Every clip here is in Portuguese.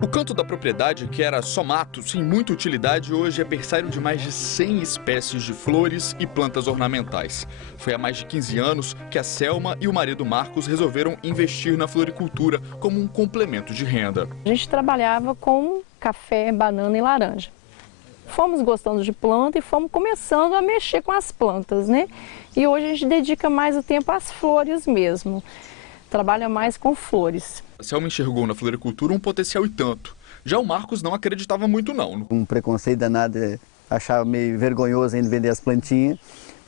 O canto da propriedade, que era só mato, sem muita utilidade, hoje é berçário de mais de 100 espécies de flores e plantas ornamentais. Foi há mais de 15 anos que a Selma e o marido Marcos resolveram investir na floricultura como um complemento de renda. A gente trabalhava com café, banana e laranja. Fomos gostando de planta e fomos começando a mexer com as plantas, né? E hoje a gente dedica mais o tempo às flores mesmo. Trabalha mais com flores. A Selma enxergou na floricultura um potencial e tanto. Já o Marcos não acreditava muito não. Um preconceito danado, achava meio vergonhoso ainda vender as plantinhas,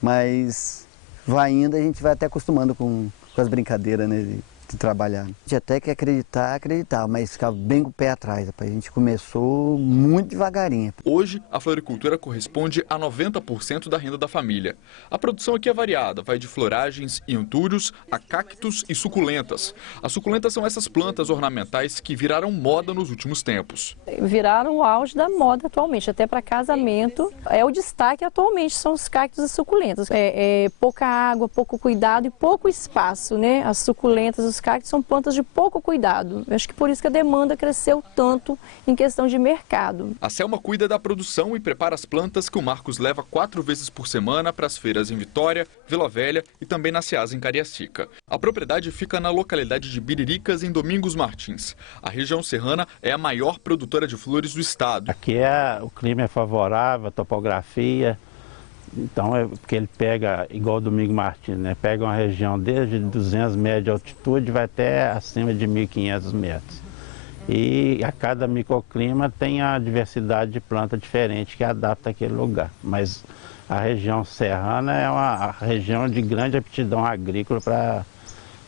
mas vai indo, a gente vai até acostumando com as brincadeiras, né, de trabalhar. A gente até quer acreditar, mas ficava bem com o pé atrás. A gente começou muito devagarinho. Hoje, a floricultura corresponde a 90% da renda da família. A produção aqui é variada, vai de floragens e entulhos a cactos e suculentas. As suculentas são essas plantas ornamentais que viraram moda nos últimos tempos. Viraram o auge da moda atualmente, até para casamento. É o destaque atualmente, são os cactos e suculentas. Pouca água, pouco cuidado e pouco espaço, né? As suculentas, os cactos são plantas de pouco cuidado. Eu acho que por isso que a demanda cresceu tanto em questão de mercado. A Selma cuida da produção e prepara as plantas que o Marcos leva 4 vezes por semana para as feiras em Vitória, Vila Velha e também na Ceasa em Cariacica. A propriedade fica na localidade de Biriricas, em Domingos Martins. A região serrana é a maior produtora de flores do estado. Aqui o clima é favorável, a topografia. Então é porque ele pega, igual o Domingos Martins, né? Pega uma região desde 200 metros de altitude vai até acima de 1.500 metros. E a cada microclima tem a diversidade de planta diferente que adapta aquele lugar. Mas a região serrana é uma região de grande aptidão agrícola para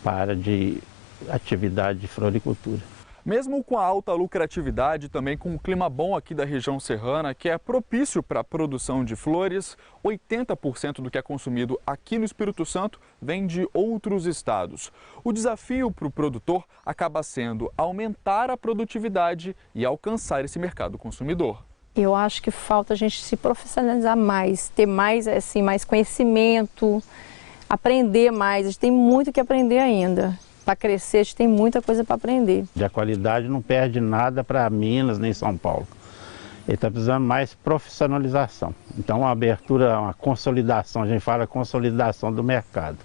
a área de atividade de floricultura. Mesmo com a alta lucratividade, também com o clima bom aqui da região serrana, que é propício para a produção de flores, 80% do que é consumido aqui no Espírito Santo vem de outros estados. O desafio para o produtor acaba sendo aumentar a produtividade e alcançar esse mercado consumidor. Eu acho que falta a gente se profissionalizar mais, ter mais, assim, mais conhecimento, aprender mais. A gente tem muito que aprender ainda. Para crescer, a gente tem muita coisa para aprender. A qualidade não perde nada para Minas nem São Paulo. Ele está precisando mais profissionalização. Então, uma abertura, uma consolidação, a gente fala consolidação do mercado.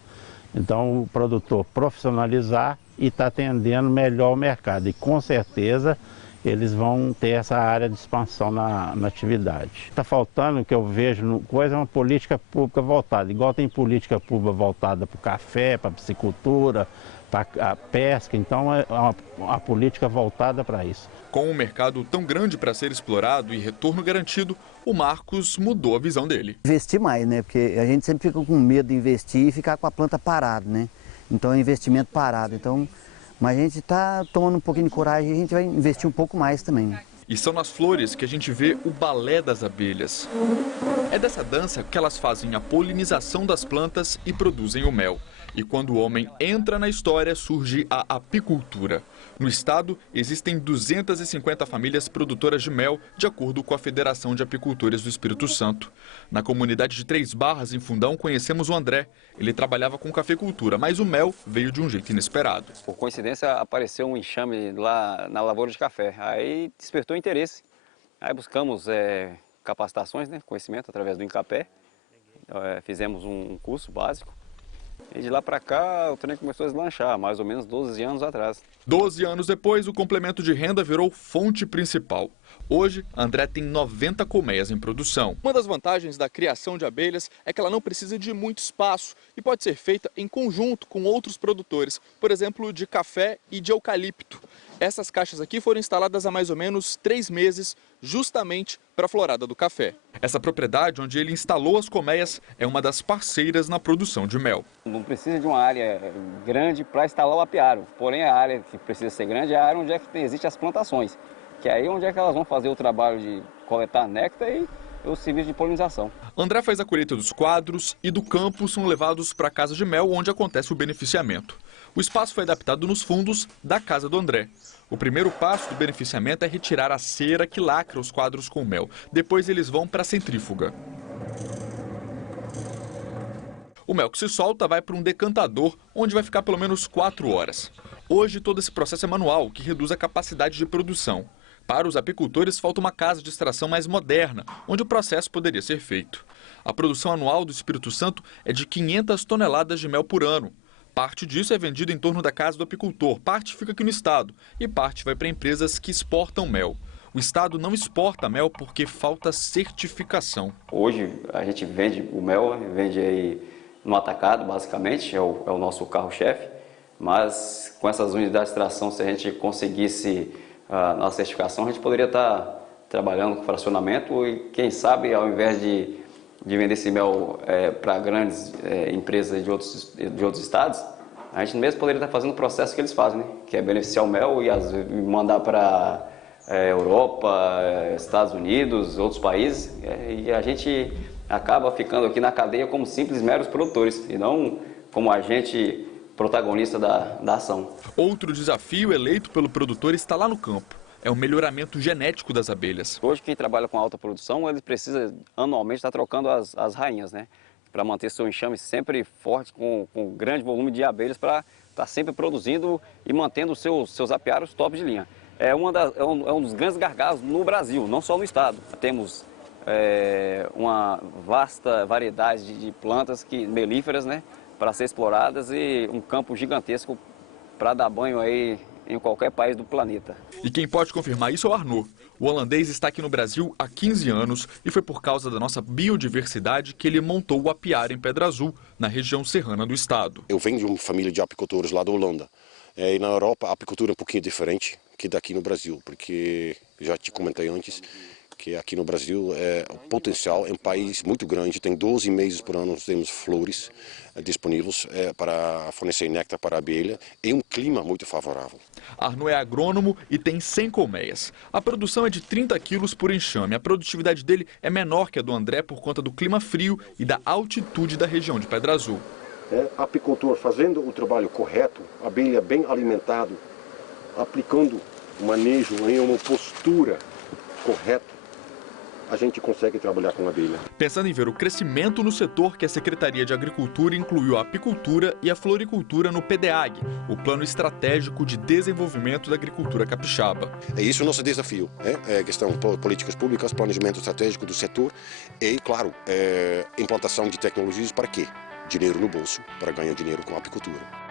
Então, o produtor profissionalizar e está atendendo melhor o mercado. E com certeza eles vão ter essa área de expansão na atividade. Está faltando, o que eu vejo, é uma política pública voltada. Igual tem política pública voltada para o café, para a piscicultura, para a pesca, então é uma política voltada para isso. Com um mercado tão grande para ser explorado e retorno garantido, o Marcos mudou a visão dele. Investir mais, né? Porque a gente sempre fica com medo de investir e ficar com a planta parada, né? Então é investimento parado. Então, mas a gente está tomando um pouquinho de coragem e a gente vai investir um pouco mais também. E são nas flores que a gente vê o balé das abelhas. É dessa dança que elas fazem a polinização das plantas e produzem o mel. E quando o homem entra na história, surge a apicultura. No estado, existem 250 famílias produtoras de mel, de acordo com a Federação de Apicultores do Espírito Santo. Na comunidade de Três Barras, em Fundão, conhecemos o André. Ele trabalhava com cafeicultura, mas o mel veio de um jeito inesperado. Por coincidência, apareceu um enxame lá na lavoura de café. Aí despertou interesse. Aí buscamos capacitações, né, conhecimento através do Incapé. Fizemos um curso básico. E de lá para cá o trem começou a deslanchar, mais ou menos 12 anos atrás. 12 anos depois, o complemento de renda virou fonte principal. Hoje, André tem 90 colmeias em produção. Uma das vantagens da criação de abelhas é que ela não precisa de muito espaço e pode ser feita em conjunto com outros produtores, por exemplo, de café e de eucalipto. Essas caixas aqui foram instaladas há mais ou menos 3 meses, justamente para a florada do café. Essa propriedade onde ele instalou as colmeias é uma das parceiras na produção de mel. Não precisa de uma área grande para instalar o apiário, porém a área que precisa ser grande é a área onde existem as plantações, que é aí onde elas vão fazer o trabalho de coletar néctar e o serviço de polinização. André faz a colheita dos quadros e do campo são levados para a casa de mel, onde acontece o beneficiamento. O espaço foi adaptado nos fundos da casa do André. O primeiro passo do beneficiamento é retirar a cera que lacra os quadros com mel. Depois eles vão para a centrífuga. O mel que se solta vai para um decantador, onde vai ficar pelo menos 4 horas. Hoje todo esse processo é manual, o que reduz a capacidade de produção. Para os apicultores, falta uma casa de extração mais moderna, onde o processo poderia ser feito. A produção anual do Espírito Santo é de 500 toneladas de mel por ano. Parte disso é vendida em torno da casa do apicultor, parte fica aqui no estado e parte vai para empresas que exportam mel. O estado não exporta mel porque falta certificação. Hoje a gente vende o mel, vende aí no atacado, basicamente, é o nosso carro-chefe, mas com essas unidades de extração, se a gente conseguisse a nossa certificação, a gente poderia estar trabalhando com fracionamento e, quem sabe, ao invés de vender esse mel para grandes empresas de outros estados, a gente mesmo poderia estar fazendo o processo que eles fazem, né? Que é beneficiar o mel e mandar para Europa, Estados Unidos, outros países, e a gente acaba ficando aqui na cadeia como simples meros produtores e não como agente protagonista da ação. Outro desafio eleito pelo produtor está lá no campo. É o melhoramento genético das abelhas. Hoje quem trabalha com alta produção, ele precisa anualmente estar trocando as rainhas, né? Para manter seu enxame sempre forte, com grande volume de abelhas, para estar sempre produzindo e mantendo seus apiários top de linha. É um dos grandes gargalos no Brasil, não só no estado. Temos uma vasta variedade de plantas melíferas, né, para ser exploradas e um campo gigantesco para dar banho aí em qualquer país do planeta. E quem pode confirmar isso é o Arnaud. O holandês está aqui no Brasil há 15 anos e foi por causa da nossa biodiversidade que ele montou o apiário em Pedra Azul, na região serrana do estado. Eu venho de uma família de apicultores lá da Holanda. E na Europa a apicultura é um pouquinho diferente que daqui no Brasil, porque já te comentei antes que aqui no Brasil o potencial é um país muito grande, tem 12 meses por ano, nós temos flores disponíveis para fornecer néctar para a abelha e um clima muito favorável. Arnaud é agrônomo e tem 100 colmeias. A produção é de 30 quilos por enxame. A produtividade dele é menor que a do André por conta do clima frio e da altitude da região de Pedra Azul. Apicultor fazendo o trabalho correto, a abelha bem alimentada, aplicando o manejo em uma postura correta, a gente consegue trabalhar com a abelha. Pensando em ver o crescimento no setor, que a Secretaria de Agricultura incluiu a apicultura e a floricultura no PDAG, o Plano Estratégico de Desenvolvimento da Agricultura Capixaba. É isso o nosso desafio, é questão de políticas públicas, planejamento estratégico do setor e, claro, implantação de tecnologias para quê? Dinheiro no bolso, para ganhar dinheiro com a apicultura.